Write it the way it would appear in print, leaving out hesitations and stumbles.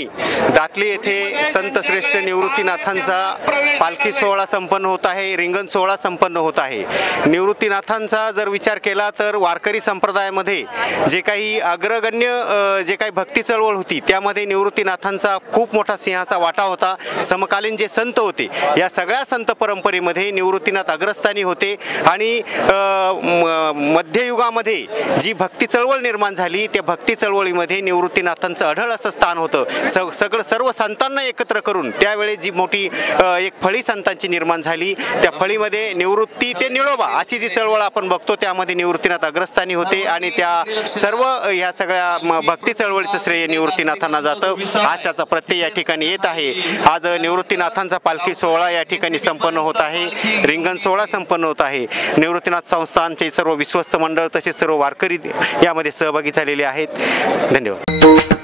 ठिकाणी दातली येथे संत श्रेष्ठ निवृत्तीनाथांचा पालखी सोहळा संपन्न होत आहे, रिंगण सोहळा संपन्न होत आहे। निवृत्तीनाथांचा जर विचार केला तर वारकरी संप्रदायामध्ये जे काही अग्रगण्य जे काही भक्ती चळवळ होती त्यामध्ये निवृत्तीनाथांचा खूप मोठा सिंहाचा वाटा होता। समकालीन जे संत होते या सगळ्या संत परंपरेमध्ये निवृत्तीनाथ अग्रस्थानी होते आणि मध्ययुगामध्ये जी भक्ती चळवळ निर्माण झाली त्या भक्ती चळवळीमध्ये निवृत्तीनाथांचं अढळ असं स्थान होतं। सर्व संतांना एकत्र करून त्यावेळी जी मोठी एक फळी संतांची निर्माण झाली त्या फळीमध्ये निवृत्ती ते निळोबा अशी जी चळवळ आपण बघतो त्यामध्ये निवृत्तीनाथ अग्रस्थानी होते आणि त्या सर्व ह्या सगळ्या भक्ती चळवळीचं श्रेय निवृत्तीनाथांना जातं। आज त्याचा प्रत्यय या ठिकाणी येत आहे। आज निवृत्तीनाथांचा पालखी सोहळा या ठिकाणी संपन्न होत आहे, रिंगण सोहळा संपन्न होत आहे। निवृत्तीनाथ संस्थानचे सर्व विश्वस्त मंडळ तसेच सर्व वारकरी यामध्ये सहभागी झालेले आहेत। धन्यवाद।